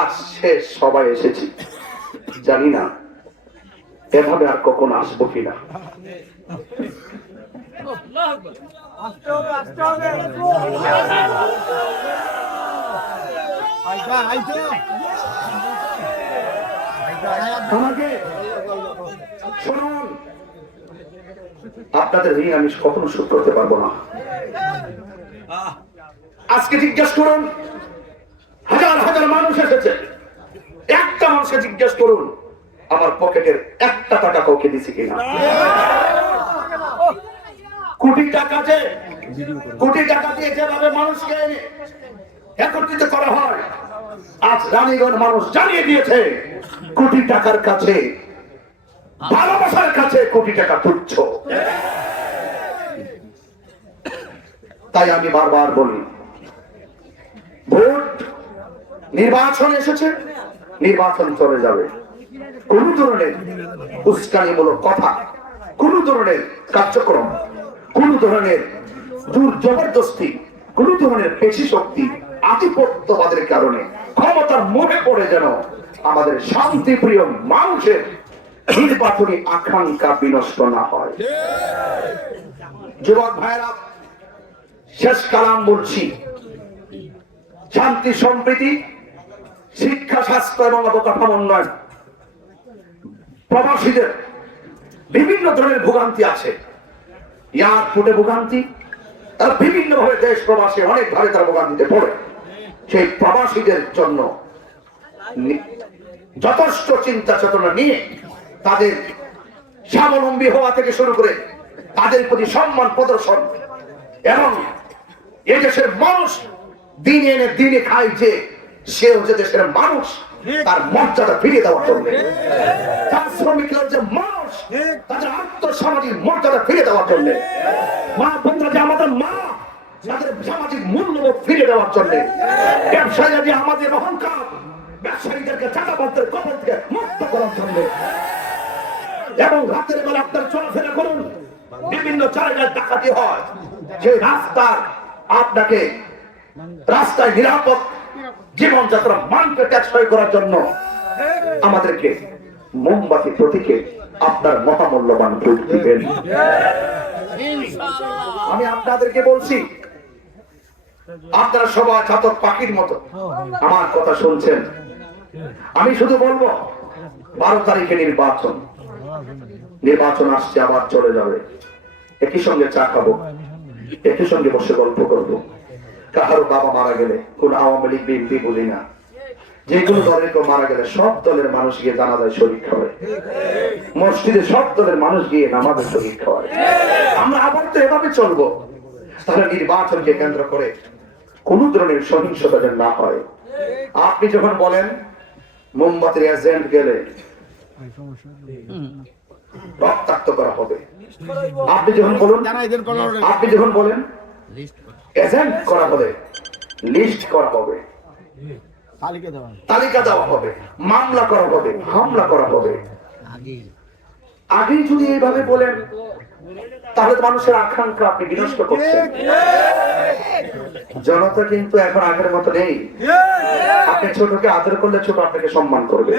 আজ শেষ সবাই এসেছি, জানি না এভাবে আর কখনো আসবো কিনা। আমাকে শুনুন, আপনাদের ঋণ আমি কখনো শোধ করতে পারবো না। আজকে জিজ্ঞেস করুন, হাজার হাজার মানুষ এসেছে, একটা মানুষকে জিজ্ঞেস করুন আমার পকেটের একটা টাকা কাউকে দিছি কিনা। কোটি টাকা দিয়ে যেভাবে মানুষকে একত্রিত করা হয়, আজ রানীগঞ্জ মানুষ জানিয়ে দিয়েছে কোটি টাকার কাছে, ভালোবাসার কাছে কোটি টাকা তুচ্ছ। তাই আমি বারবার বলি, ভোট নির্বাচন এসেছে, নির্বাচন চলে যাবে। কোন ধরনের উস্কানিমূলক কথা, কোন ধরনের কার্যক্রম, কোন ধরনের জোর জবরদস্তি, কোন ধরনের পেশি শক্তি, আধিপত্যবাদের কারণে ক্ষমতার মোহে পড়ে যেন আমাদের শান্তিপ্রিয় মানুষের নির্বাচনী আকাঙ্ক্ষা বিনষ্ট না হয়। যুবক ভাইরা, শেষ কালাম বলছি, শান্তি সম্প্রীতি, শিক্ষা, স্বাস্থ্য এবং অবকাঠামো উন্নয়ন। প্রবাসীদের বিভিন্ন ধরনের ভোগান্তি আছে, এয়ারপোর্টে ভোগান্তি, তারা বিভিন্ন ভাবে দেশ প্রবাসী অনেক ভাবে তারা ভোগান্তিতে পড়ে। সেই প্রবাসীদের জন্য যথেষ্ট চিন্তা চেতনা নিয়ে তাদের স্বাবলম্বী হওয়া থেকে শুরু করে তাদের প্রতি সম্মান প্রদর্শন এবং এদেশের মানুষ দিনে এনে দিনে খায় যে সে হচ্ছে দেশের মানুষ, তার মর্যাদা ফিরিয়ে দেওয়ার জন্য, তার শ্রমিকরা যে মানুষ তাদের আত্মসামাজিক মর্যাদা ফিরিয়ে দেওয়ার জন্য, মা বোনরা যে আমাদের মা তাদের সামাজিক মূল্যবোধ ফিরিয়ে দেওয়ার জন্য, ব্যবসায়ীরা যে আমাদের অহংকার, ব্যবসায়ীদেরকে চাঁদাবাজদের কবল থেকে মুক্ত করার জন্য, এবং রাতের বেলা আপনার চলাফেরা করুন, বিভিন্ন জায়গায় ডাকাতি হয়, সেই রাস্তার আপনাকে রাস্তায় নিরাপদ জীবনযাত্রা মানকে টেকসই করার জন্য আমাদেরকে মোমবাতি প্রতীকে আপনার মহামূল্যবান ভোট দিবেন। আমি আপনাদেরকে বলছি, আপনারা সবাই চাতক পাখির মতো আমার কথা শুনছেন। আমি শুধু বলবো, 12 তারিখে নির্বাচন আসছে, আবার চলে যাবে। একই সঙ্গে চা খাবো, একই সঙ্গে বসে গল্প করবো। কাহারো বাবা মারা গেলে, কোন আওয়ামী লীগ বিএনপি বুঝি না, যে কোনো দলের কেউ মারা গেলে সব দলের মানুষ গিয়ে জানাজায় শরীক খাওয়ায়, মসজিদে সব দলের মানুষ গিয়ে নামাজে শরীক খাওয়ায়। আমরা আবার তো এভাবে চলবো। তাহলে নির্বাচনকে কেন্দ্র করে কোন ধরনের সহিংসতা যেন না হয়। আপনি যখন বলেন মোমবাতির এজেন্ট গেলে রক্তাক্ত করা হবে, আপনি যখন বলেন এজেন্ট করা হবে, লিস্ট করা হবে, তালিকা দেওয়া হবে, মামলা করা হবে, হামলা করা হবে, আগেই যদি এইভাবে বলেন, তাহলে মানুষের আকাঙ্ক্ষা আপনি বিনষ্ট করছেন। জনতা কিন্তু এখন আগের মতো নেই। আপনি ছোটকে আদর করলে ছোট আপনাকে সম্মান করবে,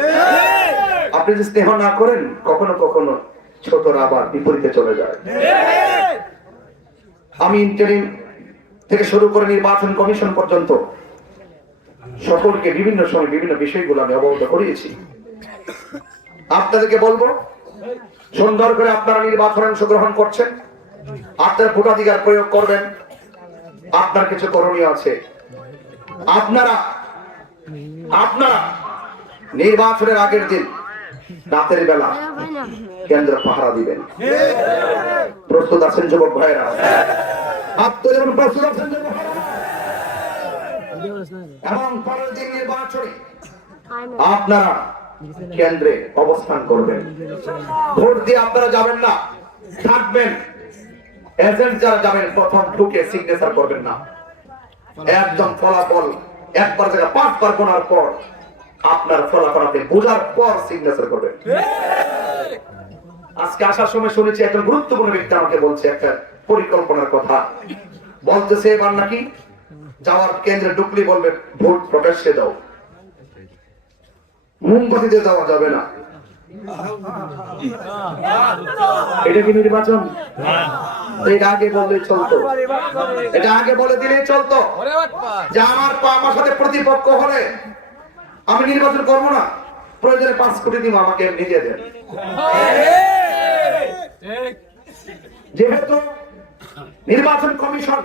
আপনি যদি স্নেহ না করেন কখনো কখনো ছোটরা আবার বিপরীতে চলে যায়। আমি ইন্টারিম থেকে শুরু করে নির্বাচন কমিশন পর্যন্ত সকলকে বিভিন্ন সময় বিভিন্ন বিষয়গুলো আমি অবগত করিয়েছি। আপনাদেরকে বলবো, সুন্দর করে আপনারা নির্বাচনে অংশগ্রহণ করছেন, আপনার ভোটাধিকার প্রয়োগ করবেন। আপনার কিছু করণীয় আছে। আপনারা নির্বাচনের আগের দিন রাতের বেলা কেন্দ্র পাহারা দিবেন। প্রস্তুত আছেন যুবক ভাইরা? প্রস্তুত আছেন যুবক ভাইরা? এবং পরের দিন নির্বাচনে আপনারা কেন্দ্রে অবস্থান করবেন। ভোট দিয়ে আপনারা যাবেন না, থাকবেন। এজেন্ট যারা যাবেন প্রথম ঢুকে সিগনেচার করবেন না, একদম ফলাফল একবার জায়গা 5 বার গোনার পর আপনার ফলাফলতে বোঝার পর সিগনেচার করবেন। আজকে আসার সময় শুনেছি একজন গুরুত্বপূর্ণ ব্যক্তি আমাকে বলছে একটা পরিকল্পনার কথা, বলতেছে এবার নাকি যাওয়ার কেন্দ্রে ঢুকলি বলবে ভোট প্রকাশ্যে দাও। মোমবাতি দিয়ে দেওয়া যাবে না। এটা কি নির্বাচন? এটা আগে বললে চলতো, এটা আগে বলে দিলেই চলতো যে আমার সাথে প্রতিপক্ষ হলে আমি নির্বাচন করবো না, প্রয়োজনে 5 কোটি দিব, আমাকে নিজে দেন। যেহেতু নির্বাচন কমিশন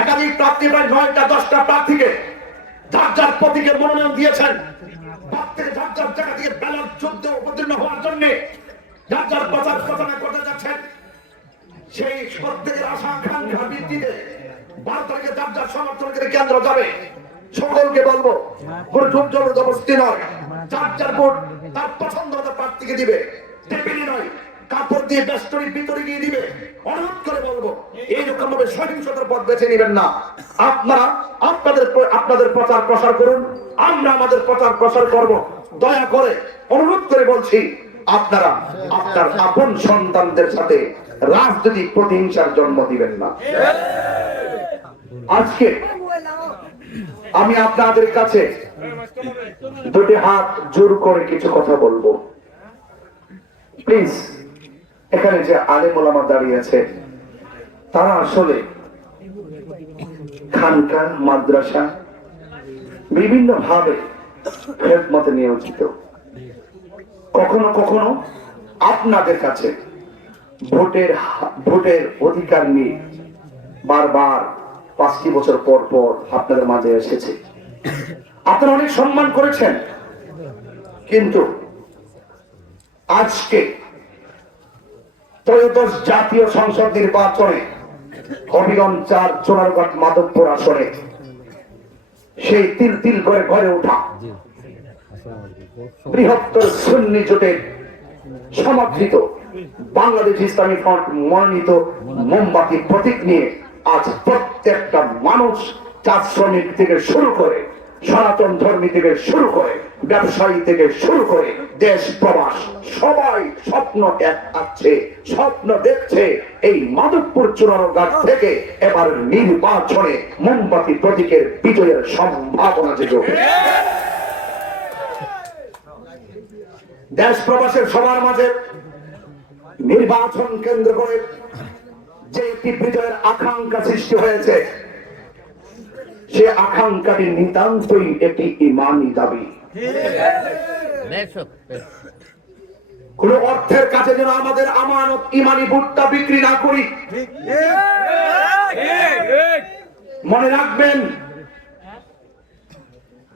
একাধিক প্রার্থী, প্রায় 9টা 10টা প্রার্থীকে যার যার প্রতীকে মনোনয়ন দিয়েছেন, যার যার জায়গা থেকে ব্যালট যুদ্ধে অবতীর্ণ হওয়ার জন্য যার যার প্রচার প্রচারণা করতে যাচ্ছেন, সেই প্রত্যেকের আশা আকাঙ্ক্ষার ভিত্তিতে 12 তারিখে যার যার সমর্থনকে কেন্দ্র যাবে। সকলকে বলবো, কোনো জোর জবরদস্তি নয়, যার যার ভোট তার পছন্দ মতো প্রার্থীকে দিবে, টেবিলি নয় কাপড় দিয়ে বেষ্টনীর ভিতরে গিয়ে দিবে। অনুরোধ করে বলবো, এইরকম ভাবে সহিংসতার পথ বেছে নেবেন না। আপনারা আপনাদের প্রচার প্রসার করুন, আমরা আমাদের প্রচার প্রসার করব। দয়া করে অনুরোধ করে বলছি, আপনারা আপনার আপন সন্তানদের সাথে রাজনৈতিক প্রতিহিংসার জন্ম দিবেন না। আজকে আমি আপনাদের কাছে দুটি হাত জোর করে কিছু কথা বলবো। প্লিজ, এখানে যে আলেম ওলামা দাঁড়িয়ে আছে, তারা আসলে খানকা, মাদ্রাসা বিভিন্ন ভাবে খেদমতে নিয়োজিত। কখনো কখনো আপনাদের কাছে ভোটের অধিকার নিয়ে বারবার 5টি বছর পর পর আপনাদের মাঝে এসেছে। আপনারা অনেক সম্মান করেছেন, কিন্তু আজকে ত্রয়োদশ জাতীয় সংসদ নির্বাচনে হবিগঞ্জ 4 চোরারঘাট মাধবপুর আসনে সেই তিল তিল করে ঘরে ওঠা বৃহত্তর সুন্নি জোটের সমর্থিত বাংলাদেশ ইসলামী ফ্রন্ট মনোনীত মোমবাতি প্রতীক নিয়ে আজ প্রত্যেকটা মানুষ, চা শ্রমিক থেকে শুরু করে, সনাতন ধর্মী থেকে শুরু করে, ব্যবসায়ী থেকে শুরু করে, দেশ প্রবাস সবাই স্বপ্ন আছে, স্বপ্ন দেখছে এই মাধবপুর চুনারঘাট থেকে এবার নির্বাচনে মোমবাতি প্রতীকের বিজয়ের সম্ভাবনা যে দেশ প্রবাসের সবার মাঝে নির্বাচন কেন্দ্র করে যে একটি বিজয়ের আকাঙ্ক্ষা সৃষ্টি হয়েছে, সে আকাঙ্ক্ষাটি নিতান্তই একটি ইমানি দাবি। কোন অর্থের কাছে যেন আমাদের আমানত ইমানি ভোটটা বিক্রি না করি। মনে রাখবেন,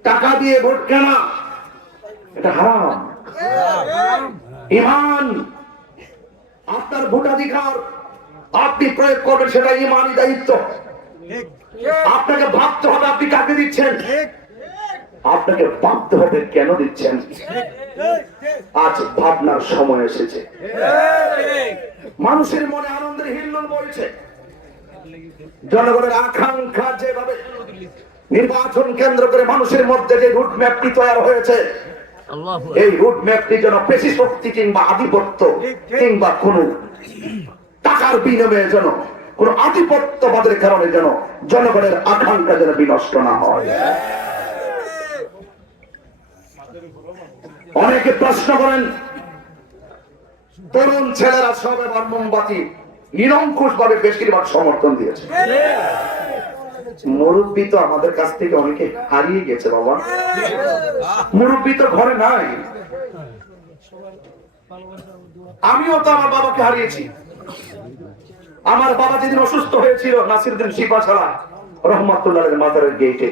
টাকা দিয়ে ভোট কেনা এটা হারাম। ইমান, আপনার ভোটাধিকার আপনি প্রয়োগ করবেন, সেটা ইমানি দায়িত্ব। আপনাকে ভাবতে হবে আপনি কাকে দিচ্ছেন, আপনাকে ভাবতে হবে কেন দিচ্ছেন। আজ ভাবনার সময় এসেছে। মানুষের মনে আনন্দের হিল্লোল বইছে। জনগণের আকাঙ্ক্ষা যেভাবে নির্বাচন কেন্দ্র করে মানুষের মধ্যে যে রুট ম্যাপটি তৈরি হয়েছে, এই রুট ম্যাপটি যেন পেশি শক্তি কিংবা আধিপত্য কিংবা কোন টাকার বিনিময়ে যেন কোন আধিপত্যবাদের কারণে যেন জনগণের আকাঙ্ক্ষা যেন বিনষ্ট না হয়। অনেকে প্রশ্ন করেন, তরুণ ছেলেরা সব এবার মোমবাতি নিরঙ্কুশ ভাবে বেশিরভাগ সমর্থন দিয়েছে। মুরব্বী তো আমাদের কাছ থেকে অনেকে হারিয়ে গেছে বাবা, মুরব্বী তো ঘরে নাই। আমিও তো আমার বাবাকে হারিয়েছি। আমার বাবা যেদিন অসুস্থ হয়েছিল নাসিরউদ্দিন সিপাছাড়া রহমাতুল্লাহের মাজারের গেটে,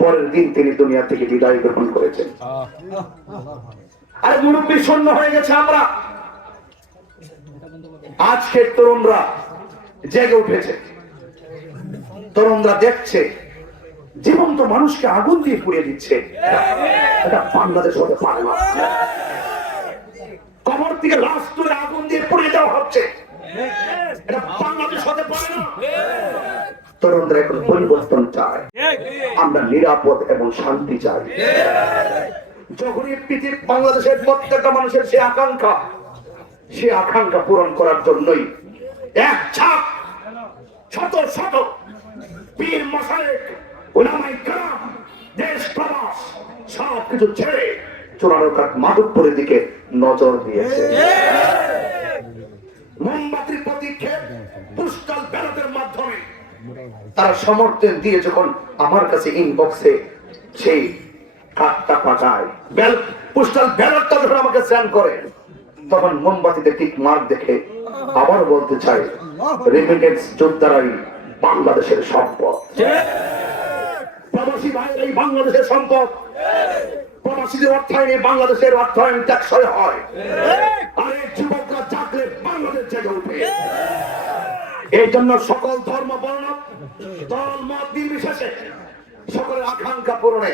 পরের দিন তিনি দুনিয়া থেকে বিদায় গ্রহণ করেছেন। আর মুরব্বী শূন্য হয়ে গেছে আমরা। আজকে তরুণরা জেগে উঠেছে, তরুণরা দেখছে জীবন্ত মানুষকে আগুন দিয়ে পুড়িয়ে দিচ্ছে। এটা বাংলাদেশ হতে পারে না। কবর থেকে লাশ তুলে আগুন দিয়ে পুড়িয়ে দেওয়া হচ্ছে, এটা বাংলাদেশ হতে পারে না। তরুণরা এখন পরিবর্তন চায়, আমরা নিরাপদ এবং শান্তি চাই। যখনই পৃথিবী বাংলাদেশের প্রত্যেকটা মানুষের সে আকাঙ্ক্ষা পূরণ করার জন্যই এক ছাপ শত শত পীর মাশায়েখ উলামায়ে কেরাম দেশ প্রবাস সবকিছু ছেড়ে চোরারঘাট মাধবপুরের দিকে নজর দিয়েছে। মোমবাতির প্রতীক্ষে পোস্টাল ব্যালটের মাধ্যমে তারা সমর্থন দিয়ে যখন আমার কাছে ইনবক্সে সেই কার্ডটা পাঠায়, পোস্টাল ব্যালটটা যখন আমাকে সেন্ড করে, তখন মোমবাতিতে টিক মার্ক দেখে আবার বলতে চাই, রেমিটেন্স যোদ্ধারাই বাংলাদেশের সম্পদ। প্রবাসী ভাইয়ের এই বাংলাদেশের সম্পদ। প্রবাসীদের অর্থায়নে বাংলাদেশের অর্থায়ন টেকসই হয়। আর এই যুবকরা জাগলে বাংলাদেশ জেগে উঠে। এই জন্য সকল ধর্ম বর্ণ দল মত নির্বিশেষে সকলের আকাঙ্ক্ষা পূরণে